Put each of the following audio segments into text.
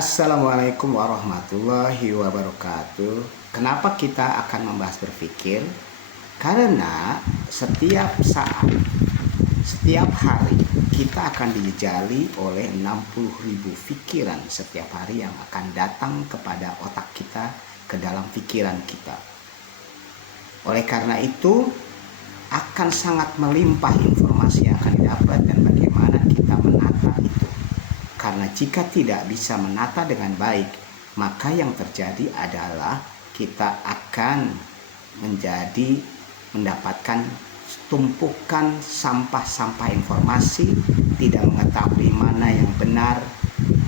Assalamualaikum warahmatullahi wabarakatuh. Kenapa kita akan membahas berpikir? Karena setiap saat, setiap hari kita akan dijejali oleh 60.000 pikiran setiap hari yang akan datang kepada otak kita, ke dalam pikiran kita. Oleh karena itu, akan sangat melimpah informasi yang akan didapat dan bagaimana kita menata itu. Karena jika tidak bisa menata dengan baik, maka yang terjadi adalah kita akan mendapatkan tumpukan sampah-sampah informasi, tidak mengetahui mana yang benar,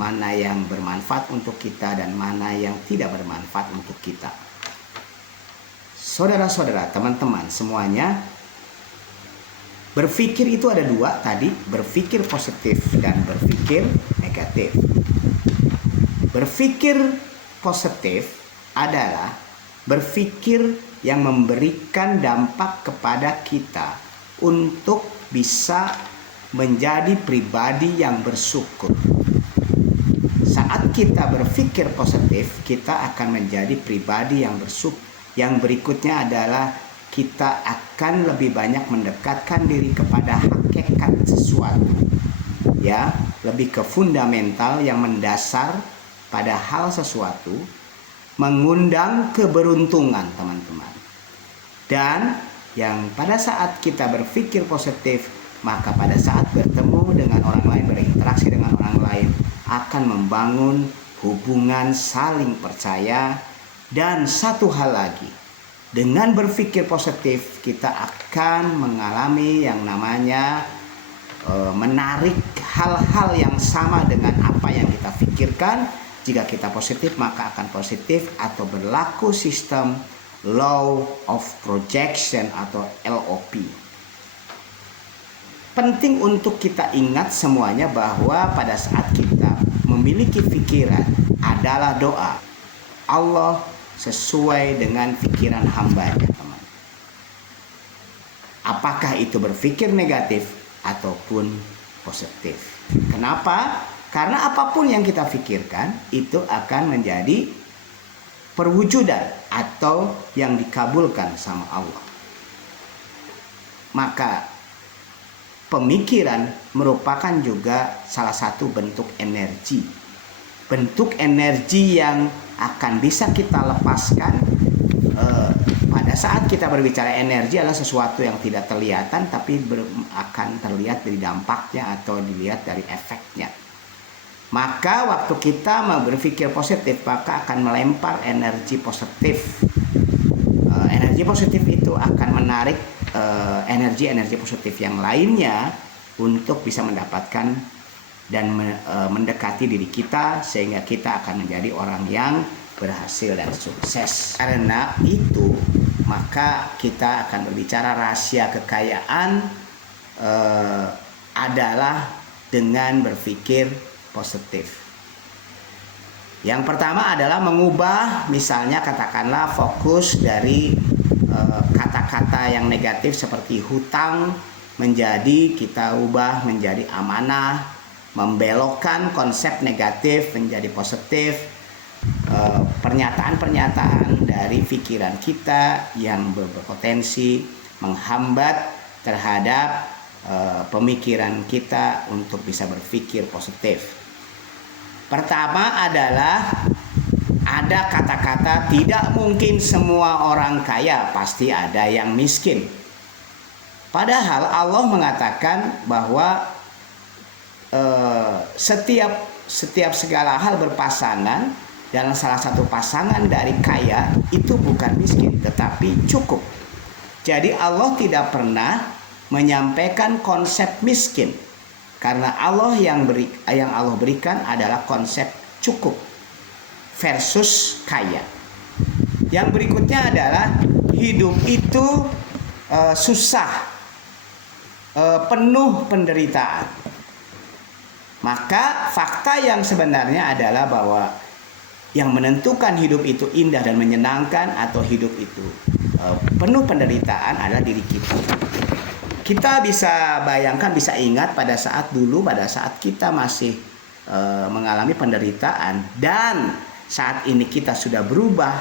mana yang bermanfaat untuk kita, dan mana yang tidak bermanfaat untuk kita. Saudara-saudara, teman-teman semuanya, berpikir itu ada dua tadi, berpikir positif dan berpikir negatif. Berpikir positif adalah berpikir yang memberikan dampak kepada kita untuk bisa menjadi pribadi yang bersyukur. Saat kita berpikir positif, kita akan menjadi pribadi yang bersyukur. Yang berikutnya adalah kita akan lebih banyak mendekatkan diri kepada hakikat sesuatu, ya, lebih ke fundamental yang mendasar pada hal sesuatu, mengundang keberuntungan, teman-teman. Dan yang pada saat kita berpikir positif, maka pada saat bertemu dengan orang lain, berinteraksi dengan orang lain, akan membangun hubungan saling percaya. Dan satu hal lagi, dengan berpikir positif kita akan mengalami yang namanya menarik hal-hal yang sama dengan apa yang kita pikirkan. Jika kita positif, maka akan positif, atau berlaku sistem Law of Projection atau LOP. Penting untuk kita ingat semuanya bahwa pada saat kita memiliki pikiran adalah doa. Allah sesuai dengan pikiran hambanya, teman. Apakah itu berpikir negatif ataupun positif? Kenapa? Karena apapun yang kita pikirkan itu akan menjadi perwujudan atau yang dikabulkan sama Allah. Maka pemikiran merupakan juga salah satu bentuk energi. Bentuk energi yang akan bisa kita lepaskan pada saat kita berbicara energi adalah sesuatu yang tidak terlihatan, tapi akan terlihat dari dampaknya atau dilihat dari efeknya. Maka waktu kita mau berpikir positif, maka akan melempar energi positif. Energi positif itu akan menarik energi-energi positif yang lainnya untuk bisa mendapatkan dan mendekati diri kita, sehingga kita akan menjadi orang yang berhasil dan sukses. Karena itu, maka kita akan berbicara rahasia kekayaan adalah dengan berpikir positif. Yang pertama adalah mengubah, misalnya katakanlah fokus dari kata-kata yang negatif seperti hutang menjadi kita ubah menjadi amanah, membelokkan konsep negatif menjadi positif. Pernyataan-pernyataan dari pikiran kita yang berpotensi menghambat terhadap pemikiran kita untuk bisa berpikir positif. Pertama adalah ada kata-kata tidak mungkin semua orang kaya, pasti ada yang miskin. Padahal Allah mengatakan bahwa setiap segala hal berpasangan, dan salah satu pasangan dari kaya itu bukan miskin tetapi cukup. Jadi Allah tidak pernah menyampaikan konsep miskin, karena Allah yang Allah berikan adalah konsep cukup versus kaya. Yang berikutnya adalah hidup itu susah, penuh penderitaan. Maka fakta yang sebenarnya adalah bahwa yang menentukan hidup itu indah dan menyenangkan atau hidup itu penuh penderitaan adalah diri kita. Kita bisa bayangkan, bisa ingat pada saat kita masih mengalami penderitaan, dan saat ini kita sudah berubah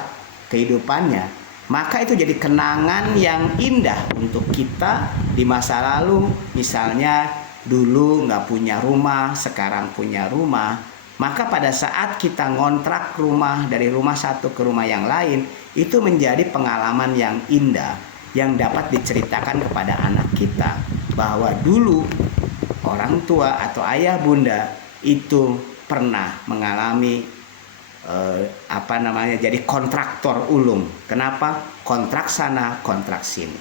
kehidupannya, maka itu jadi kenangan yang indah untuk kita di masa lalu. Misalnya dulu nggak punya rumah, sekarang punya rumah, maka pada saat kita ngontrak rumah dari rumah satu ke rumah yang lain, itu menjadi pengalaman yang indah yang dapat diceritakan kepada anak kita, bahwa dulu orang tua atau ayah bunda itu pernah mengalami jadi kontraktor ulung. Kenapa? Kontrak sana, kontrak sini.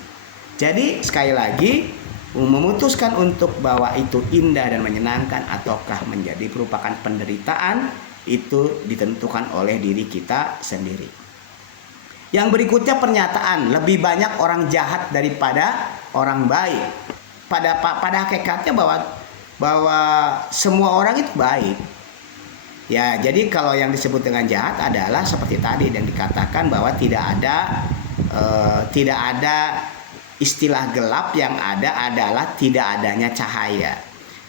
Jadi sekali lagi, memutuskan untuk bahwa itu indah dan menyenangkan ataukah menjadi merupakan penderitaan, itu ditentukan oleh diri kita sendiri. Yang berikutnya pernyataan, lebih banyak orang jahat daripada orang baik. Pada hakikatnya bahwa semua orang itu baik. Ya, jadi kalau yang disebut dengan jahat adalah seperti tadi yang dikatakan bahwa tidak ada istilah gelap, yang ada adalah tidak adanya cahaya.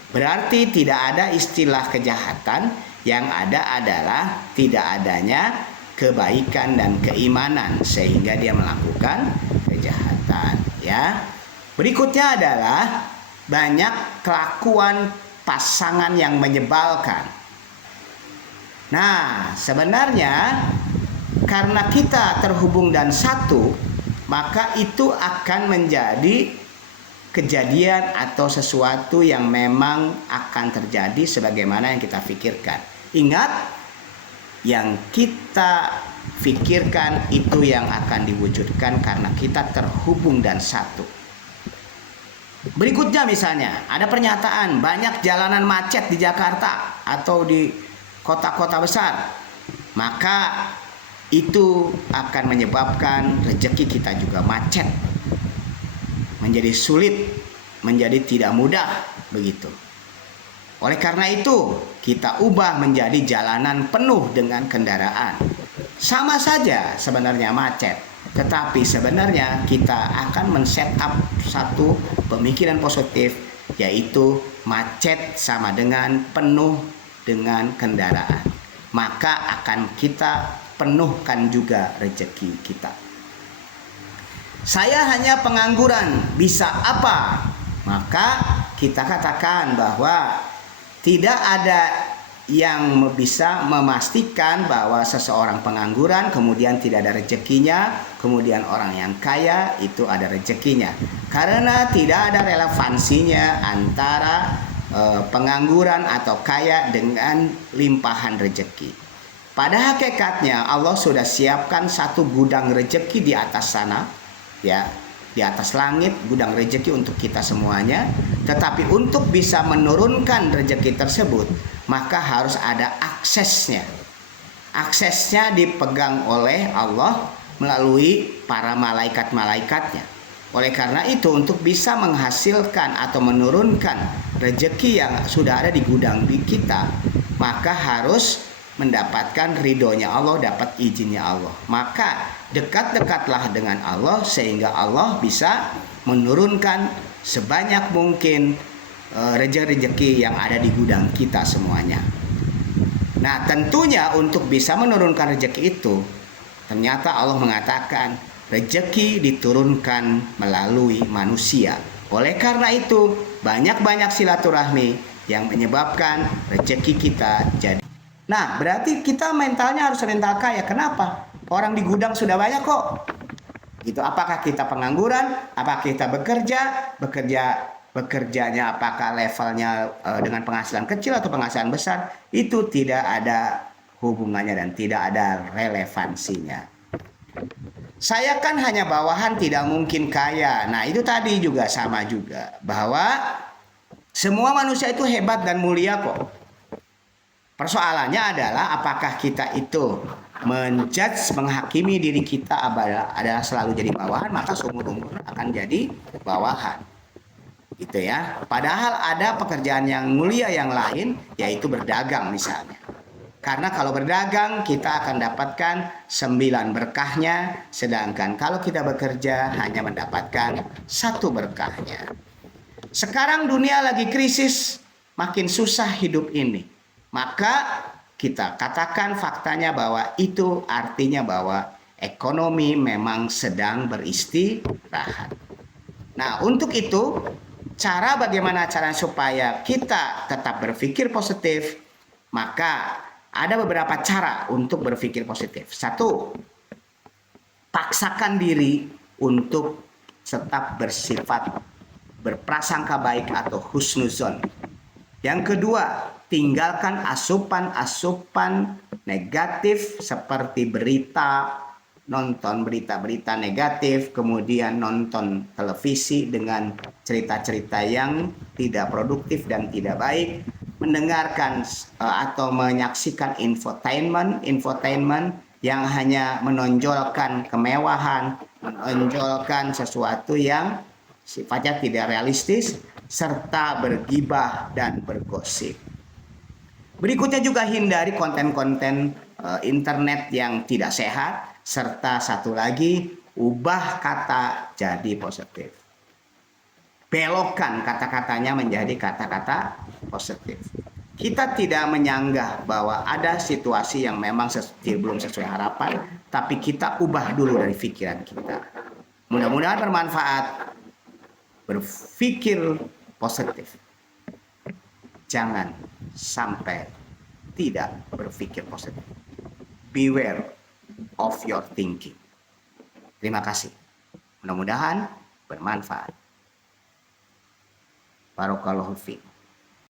Berarti tidak ada istilah kejahatan, yang ada adalah tidak adanya kebaikan dan keimanan sehingga dia melakukan kejahatan, ya. Berikutnya adalah banyak kelakuan pasangan yang menyebalkan. Nah, sebenarnya karena kita terhubung dan satu, maka itu akan menjadi kejadian atau sesuatu yang memang akan terjadi sebagaimana yang kita pikirkan. Ingat, yang kita pikirkan itu yang akan diwujudkan karena kita terhubung dan satu. Berikutnya misalnya, ada pernyataan banyak jalanan macet di Jakarta atau di kota-kota besar, maka itu akan menyebabkan rezeki kita juga macet, menjadi sulit, menjadi tidak mudah, begitu. Oleh karena itu, kita ubah menjadi jalanan penuh dengan kendaraan. Sama saja sebenarnya macet, tetapi sebenarnya kita akan men-set up satu pemikiran positif, yaitu macet sama dengan penuh dengan kendaraan. Maka akan kita penuhkan juga rezeki kita. Saya hanya pengangguran, bisa apa? Maka kita katakan bahwa tidak ada yang bisa memastikan bahwa seseorang pengangguran kemudian tidak ada rezekinya, kemudian orang yang kaya itu ada rezekinya. Karena tidak ada relevansinya antara pengangguran atau kaya dengan limpahan rezeki. Pada hakikatnya Allah sudah siapkan satu gudang rezeki di atas sana, ya, di atas langit, gudang rezeki untuk kita semuanya. Tetapi untuk bisa menurunkan rezeki tersebut, maka harus ada aksesnya. Aksesnya dipegang oleh Allah melalui para malaikat-malaikatnya. Oleh karena itu, untuk bisa menghasilkan atau menurunkan rezeki yang sudah ada di gudang di kita, maka harus mendapatkan ridhonya Allah, dapat izinnya Allah. Maka dekat-dekatlah dengan Allah sehingga Allah bisa menurunkan sebanyak mungkin rezeki yang ada di gudang kita semuanya. Nah, tentunya untuk bisa menurunkan rezeki itu, ternyata Allah mengatakan rezeki diturunkan melalui manusia. Oleh karena itu, banyak-banyak silaturahmi yang menyebabkan rezeki kita jadi. Nah, berarti kita mentalnya harus mental kaya. Kenapa? Orang di gudang sudah banyak kok. Gitu. Apakah kita pengangguran? Apakah kita bekerjanya apakah levelnya dengan penghasilan kecil atau penghasilan besar? Itu tidak ada hubungannya dan tidak ada relevansinya. Saya kan hanya bawahan, tidak mungkin kaya. Nah, itu tadi juga sama juga, bahwa semua manusia itu hebat dan mulia kok. Persoalannya adalah apakah kita itu menjudge, menghakimi diri kita adalah selalu jadi bawahan, maka seumur-umur akan jadi bawahan. Gitu ya. Padahal ada pekerjaan yang mulia yang lain, yaitu berdagang misalnya. Karena kalau berdagang kita akan dapatkan 9 berkahnya, sedangkan kalau kita bekerja hanya mendapatkan 1 berkahnya. Sekarang dunia lagi krisis, makin susah hidup ini. maka kita katakan faktanya bahwa itu artinya bahwa ekonomi memang sedang beristirahat. Nah, untuk itu, bagaimana cara supaya kita tetap berpikir positif? Maka ada beberapa cara untuk berpikir positif. Satu, paksakan diri untuk tetap bersifat berprasangka baik atau husnuzon. Yang kedua, tinggalkan asupan-asupan negatif seperti nonton berita-berita negatif, kemudian nonton televisi dengan cerita-cerita yang tidak produktif dan tidak baik, mendengarkan atau menyaksikan infotainment yang hanya menonjolkan kemewahan, menonjolkan sesuatu yang sifatnya tidak realistis, serta bergibah dan bergosip. Berikutnya juga hindari konten-konten internet yang tidak sehat, serta satu lagi, ubah kata jadi positif. Belokkan kata-katanya menjadi kata-kata positif. Kita tidak menyanggah bahwa ada situasi yang memang belum sesuai harapan, tapi kita ubah dulu dari pikiran kita. Mudah-mudahan bermanfaat. Berpikir positif. Jangan sampai tidak berpikir positif. Beware of your thinking. Terima kasih. Mudah-mudahan bermanfaat. Barakallahu fiik.